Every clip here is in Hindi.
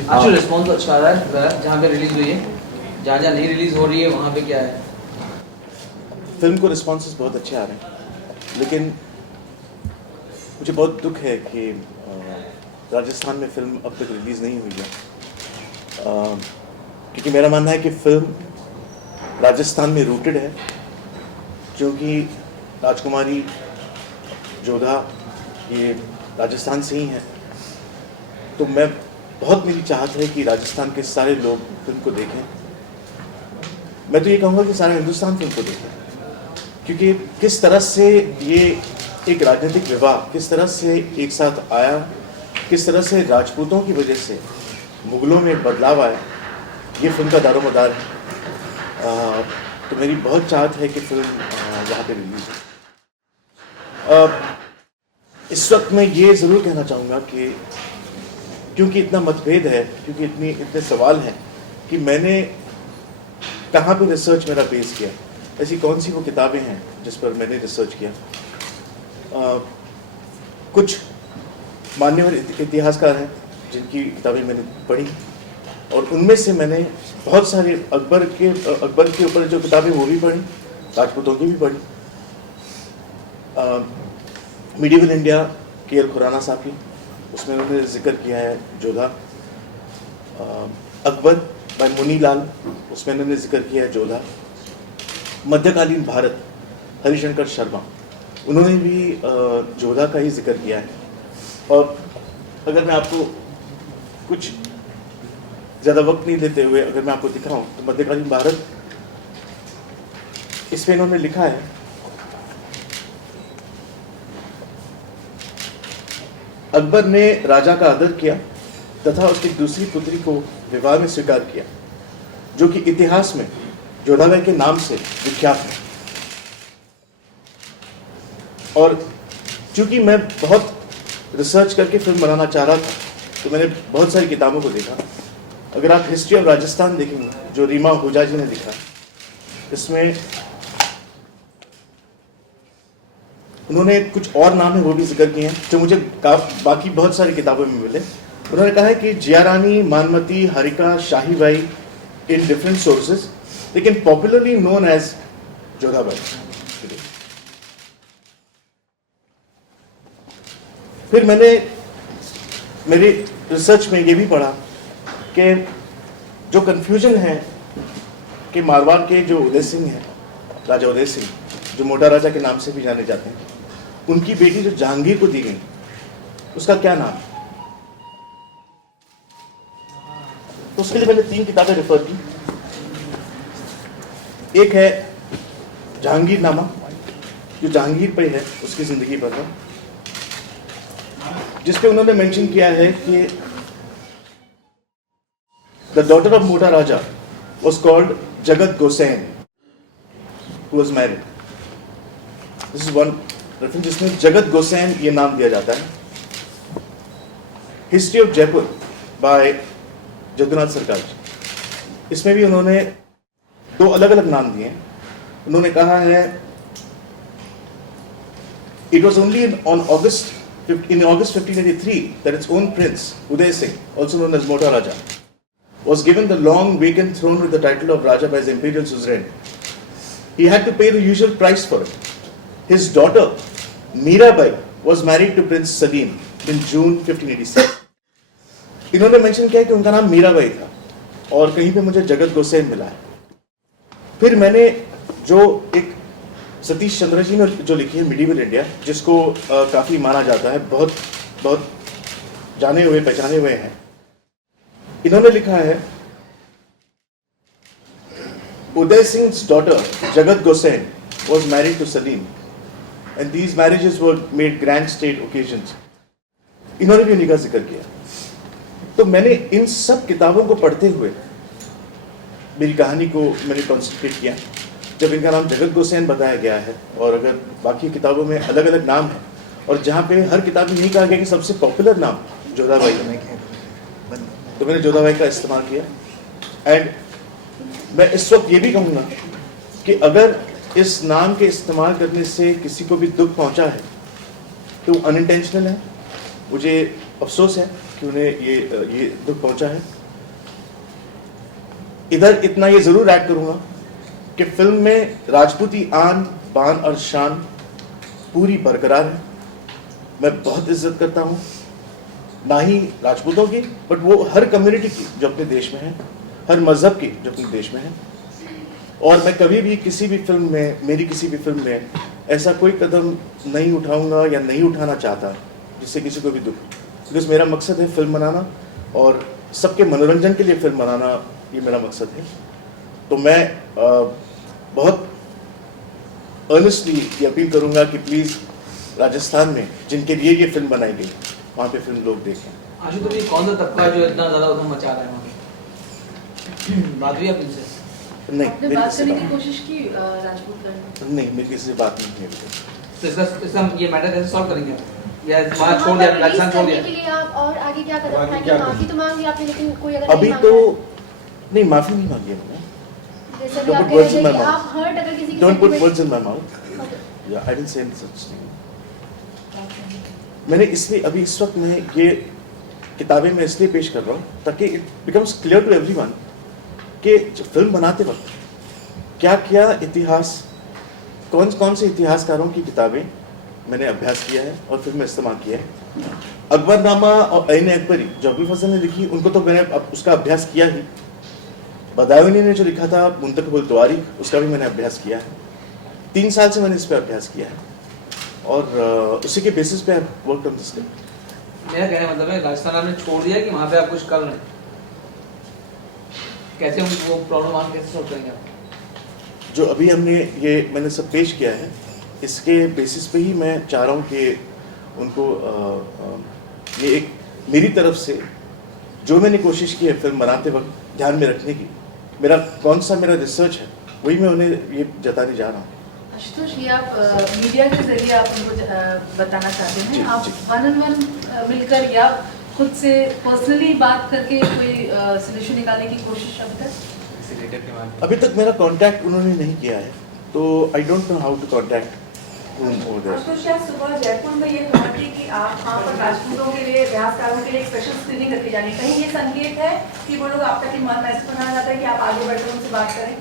एक्चुअल रिस्पॉन्स अच्छा आ रहा है जहाँ पे रिलीज हुई है, जहाँ जहाँ नहीं रिलीज हो रही है वहाँ पे क्या है? फिल्म को रिस्पॉन्सेस बहुत अच्छे आ रहे हैं, लेकिन मुझे बहुत दुख है कि राजस्थान में फिल्म अब तक रिलीज़ नहीं हुई है, क्योंकि मेरा मानना है कि फिल्म राजस्थान में रूटेड है, क्योंकि राजकुमारी जोधा ये राजस्थान से ही हैं। तो मेरी चाहत है कि राजस्थान के सारे लोग फिल्म को देखें। मैं तो ये कहूँगा कि सारा हिंदुस्तान फिल्म को देखें, क्योंकि किस तरह से ये एक राजनीतिक विवाह किस तरह से एक साथ आया, किस तरह से राजपूतों की वजह से मुगलों में बदलाव आया, ये फिल्म का दारोमदार है। तो मेरी बहुत चाहत है कि फिल्म यहाँ पे रिलीज हो। इस वक्त मैं ये ज़रूर कहना चाहूँगा कि क्योंकि इतना मतभेद है, क्योंकि इतने सवाल हैं, कि मैंने कहाँ पे रिसर्च मेरा बेस किया, ऐसी कौन सी वो किताबें हैं जिस पर मैंने रिसर्च किया। कुछ मान्यवर इतिहासकार हैं जिनकी किताबें मैंने पढ़ी, और उनमें से मैंने बहुत सारे अकबर के ऊपर जो किताबें वो भी पढ़ी, राजपूतों की भी पढ़ी। मिडिवल इंडिया के खुराना साहब की, उसमें उन्होंने जिक्र किया है जोधा। अकबर बाय मुनी लाल, उसमें उन्होंने जिक्र किया है जोधा। मध्यकालीन भारत हरिशंकर शर्मा, उन्होंने भी जोधा का ही जिक्र किया है। और अगर मैं आपको कुछ ज़्यादा वक्त नहीं लेते हुए अगर मैं आपको दिखाऊं तो मध्यकालीन भारत, इसमें इन्होंने लिखा है अकबर ने राजा का आदर किया तथा उसकी दूसरी पुत्री को विवाह में स्वीकार किया, जो कि इतिहास में जोधाबाई के नाम से विख्यात है। और चूंकि मैं बहुत रिसर्च करके फिल्म बनाना चाह रहा था, तो मैंने बहुत सारी किताबों को देखा। अगर आप हिस्ट्री ऑफ राजस्थान देखेंगे जो रीमा आहूजा जी ने लिखा, इसमें उन्होंने कुछ और नाम है वो भी जिक्र किए हैं जो मुझे बाकी बहुत सारी किताबों में मिले। उन्होंने कहा है कि जिया रानी, मानमती, हरिका, शाही बाई इन डिफरेंट सोर्सेज, लेकिन पॉपुलरली नोन एज जोधाबाई। फिर मैंने मेरी रिसर्च में ये भी पढ़ा कि जो कन्फ्यूजन है कि मारवाड़ के जो उदय सिंह हैं, राजा उदय सिंह, जो मोटा राजा के नाम से भी जाने जाते हैं, उनकी बेटी जो जहांगीर को दी गई, उसका क्या नाम? तो उसके लिए मैंने 3 किताबें रेफर की। एक है जहांगीरनामा, जो जहांगीर पे है, उसकी जिंदगी पर है, जिसपे उन्होंने मेंशन किया है कि द डॉटर ऑफ मोटा राजा was called जगत Gaussian, who was married. This is one reference जिसमें जगत गोसेन ये नाम दिया जाता है। History of Jaipur by Jadunath Sarkar ji, इसमें भी उन्होंने 2 अलग अलग नाम दिए। उन्होंने कहा है it was only in August 1583 that its own prince Uday Singh, also known as Mota Raja, was given the long vacant throne with the title of Raja by his imperial suzerain. He had to pay the usual price for it. His daughter Mirabai was married to Prince Salim in June 1586. इन्होंने मेंशन किया कि उनका नाम मीराबाई था, और कहीं पे मुझे जगत गोसेन मिला है। फिर मैंने जो एक सतीश चंद्र जी ने जो लिखी है मिडिवल इंडिया, जिसको काफ़ी माना जाता है, बहुत जाने हुए पहचाने हुए हैं, इन्होंने लिखा है उदय सिंह's daughter जगत Gaussian was married to Salim and these marriages were made grand state occasions. इन्होंने भी उन्हीं का जिक्र किया। तो मैंने इन सब किताबों को पढ़ते हुए मेरी कहानी को मैंने कॉन्सेंट्रेट किया। जब इनका नाम जगत गोसेन बताया गया है, और अगर बाकी किताबों में अलग अलग नाम है, और जहाँ पे हर किताब में यही कहा गया कि सबसे पॉपुलर नाम जोधाबाई है, तो मैंने जोधाबाई का इस्तेमाल किया। एंड मैं इस वक्त ये भी कहूँगा कि अगर इस नाम के इस्तेमाल करने से किसी को भी दुख पहुँचा है तो अनइंटेंशनल है। मुझे अफसोस है कि उन्हें ये दुख पहुंचा है। इधर इतना ये जरूर ऐड करूंगा कि फिल्म में राजपूती आन बान और शान पूरी बरकरार है। मैं बहुत इज्जत करता हूँ, ना ही राजपूतों की बट वो हर कम्युनिटी की जो अपने देश में है, हर मजहब की जो अपने देश में है। और मैं कभी भी किसी भी फिल्म में, मेरी किसी भी फिल्म में ऐसा कोई कदम नहीं उठाऊंगा या नहीं उठाना चाहता जिससे किसी को भी दुख, बिकॉज मेरा मकसद है फिल्म बनाना और सबके मनोरंजन के लिए फिल्म बनाना, ये मेरा मकसद है। तो मैं बहुत अर्नेस्टली ये अपील करूंगा कि प्लीज़ राजस्थान में जिनके लिए ये फिल्म बनाई गई वहाँ पे फिल्म लोग देखें। आशुतोष जी, कौन सा तबका है जो इतना ज़्यादा उधम मचा रहा है वहाँ पे? बात हुई आप इनसे? नहीं, आपने मेरी बात किसी करने से की बात कोशिश की राजपूत लड़ने? नहीं, मेरी किसी से बात नहीं हुई। तो इसका ये मैटर कैसे सॉल्व करेंगे आप? या वहाँ तो छोड़ दिया, राजस्थान छोड़ दिया? के लिए आप और आगे क्या कदम आगे उठाएंगे? क्या माफी तो मांगी आपने, लेकिन कोई अगर अभी नहीं तो मांगा नहीं, माफी नहीं मांगी है मैंने। जैसे भी Don't आप put कह words रहे in थे my कि mouth. आप हर्ट अगर किसी की Don't put sentiment- words in my mouth. Yeah, I didn't say any such thing. मैंने इसलिए अभी इस वक्त में ये किताबें मैं इसलिए पेश कर रहा हूँ ताकि it becomes clear to everyone कि फिल्म बनाते वक्त क्या क्या इतिहास, कौन कौन से इतिहासकारों की किताबें मैंने अभ्यास किया है और फिर मैं इस्तेमाल किया है। अकबरनामा और ऐन अकबरी जो अबुल फजल ने लिखी, उनको तो मैंने उसका अभ्यास किया ही। बदायूनी ने जो लिखा था मुंतखबुल तवारीख, उसका भी मैंने अभ्यास किया है। 3 साल से मैंने इस पर अभ्यास किया है और उसी के बेसिस पे वर्क ऑन दिस। मेरा कहने का मतलब है राजस्थान आपने छोड़ दिया कि वहाँ पे आप कुछ कर रहे हैं, कैसे वो प्रॉब्लम आप कैसे सॉल्व करेंगे आप? जो अभी हमने ये मैंने सब पेश किया है, इसके बेसिस पे ही मैं चाह रहा हूँ कि उनको ये एक मेरी तरफ से जो मैंने कोशिश की है फिल्म बनाते वक्त ध्यान में रखने की, मेरा कौन सा मेरा रिसर्च है वही मैं उन्हें ये जताने जा रहा हूँ। आशुतोष, ये आप मीडिया के जरिए आप उनको बताना चाहते हैं? जी, आप जी। वन ऑन वन मिलकर या खुद से पर्सनली बात करके कोई सोल्यूशन निकालने की कोशिश अब तक? अभी तक मेरा कांटेक्ट उन्होंने नहीं किया है, तो I don't know how to contact over there. Ashutosh, शायद सुबह जयपुर में ये खबर थी कि आप वहाँ पर राजपूतों के लिए, इतिहासकारों के लिए एक स्पेशल स्क्रीनिंग रखी जानी, कहीं ये संकेत है कि वो लोग आप तक ही मन मैसेज बनाया जाता है कि आप आगे बढ़कर उनसे बात करें?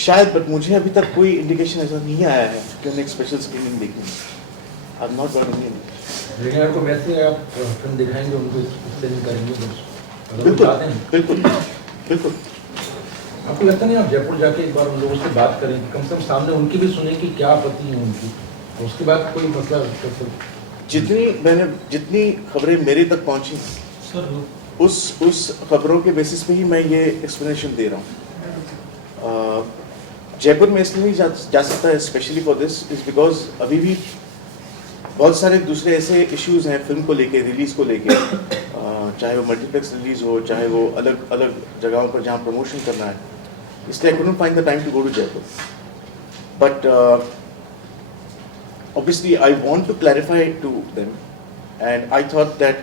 शायद, बट मुझे अभी तक कोई इंडिकेशन ऐसा नहीं आया है कि उन्हें एक स्पेशल स्क्रीनिंग देखी। I have not got any. लेकिन आपको वैसे आप फिल्म दिखाएंगे, उनको एक्सप्लेन करेंगे अगर वो बिल्कुल चाहते हैं? बिल्कुल बिल्कुल। आपको लगता नहीं आप जयपुर जाके एक बार उन लोगों से बात करें, कम से कम सामने उनकी भी सुने कि क्या आपत्ति है उनकी, और उसके बाद कोई मतलब जितनी खबरें मेरे तक पहुंची उस खबरों के बेसिस पे ही मैं ये एक्सप्लेनेशन दे रहा हूँ। जयपुर में इसलिए नहीं जा सकता है specially for this is because अभी भी बहुत सारे दूसरे ऐसे इश्यूज हैं फिल्म को लेके, रिलीज को लेके, चाहे वो मल्टीप्लेक्स रिलीज हो, चाहे वो अलग अलग जगहों पर जहाँ प्रमोशन करना है, इसलिए I couldn't find the time to go to Jaipur. But obviously I want to clarify to them, and I thought that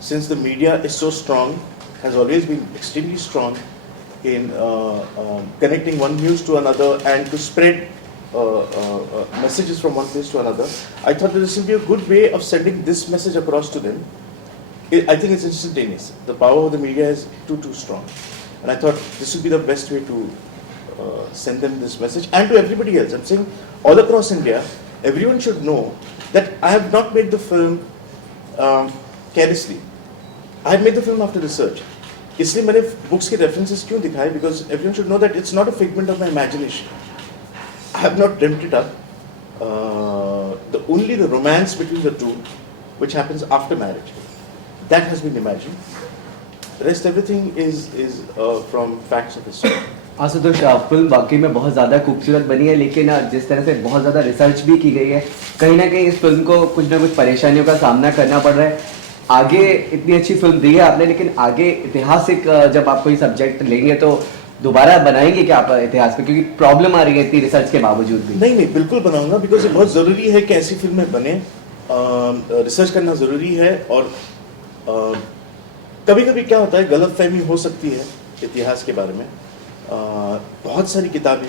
since the media is so strong, has always been extremely strong in connecting one news to another and to spread messages from one place to another, I thought that this will be a good way of sending this message across to them. I think it's instantaneous. The power of the media is too strong, and I thought this would be the best way to send them this message, and to everybody else. I'm saying all across India, everyone should know that I have not made the film carelessly. I have made the film after research. इसलिए मैंने बुक्स के रेफरेंसेस क्यों दिखाए? Because everyone should know that it's not a figment of my imagination. I have not dreamt it up. Only the romance between the two, which happens after marriage, that has been imagined. The rest everything is from facts of history. Ashutosh, film वाकई में बहुत ज़्यादा खूबसूरत बनी है, लेकिन जिस तरह से बहुत ज़्यादा रिसर्च भी की गई है, कहीं ना कहीं इस फिल्म को कुछ ना कुछ परेशानियों का सामना करना पड़ रहा है। आगे इतनी अच्छी फिल्म दी है आपने, लेकिन आगे ऐतिहासिक जब आप कोई सब्जेक्ट लेंगे तो दोबारा बनाएंगे क्या आप इतिहास पे? क्योंकि प्रॉब्लम आ रही है इतनी रिसर्च के बावजूद भी। नहीं, बिल्कुल बनाऊंगा, बिकॉज ये बहुत ज़रूरी है कि ऐसी फिल्में बने। रिसर्च करना ज़रूरी है, और कभी कभी क्या होता है, गलतफहमी हो सकती है इतिहास के बारे में। बहुत सारी किताबें,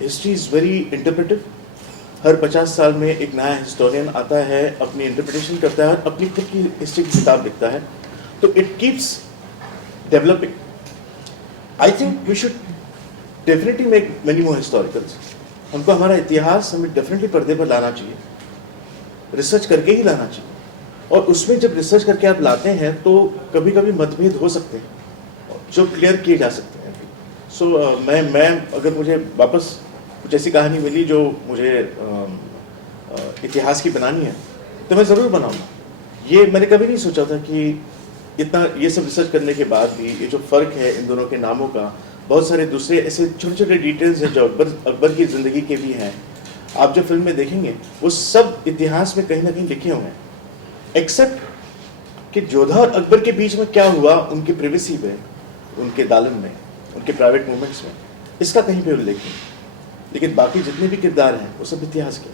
हिस्ट्री इज़ वेरी इंटरप्रेटिव, हर 50 साल में एक नया हिस्टोरियन आता है, अपनी इंटरप्रिटेशन करता है, अपनी खुद की हिस्ट्री की किताब लिखता है, तो it keeps developing. I think we should definitely make many more historicals. हमको हमारा इतिहास हमें डेफिनेटली पर्दे पर लाना चाहिए, रिसर्च करके ही लाना चाहिए. और उसमें जब रिसर्च करके आप लाते हैं तो कभी कभी मतभेद हो सकते हैं जो क्लियर किए जा सकते हैं. सो मैं अगर मुझे वापस कुछ ऐसी कहानी मिली जो मुझे इतिहास की बनानी है तो मैं ज़रूर बनाऊंगा. ये मैंने कभी नहीं सोचा था कि इतना ये सब रिसर्च करने के बाद भी ये जो फ़र्क है इन दोनों के नामों का, बहुत सारे दूसरे ऐसे छोटे छोटे डिटेल्स हैं जो अकबर की ज़िंदगी के भी हैं, आप जो फिल्म में देखेंगे वो सब इतिहास में कहीं ना कहीं लिखे हुए हैं. एक्सेप्ट कि जोधा और अकबर के बीच में क्या हुआ उनके प्रिवेसी में, उनके दालन में, उनके प्राइवेट मोमेंट्स में, इसका कहीं पे उल्लेख नहीं. लेकिन बाकी जितने भी किरदार हैं वो सब इतिहास के.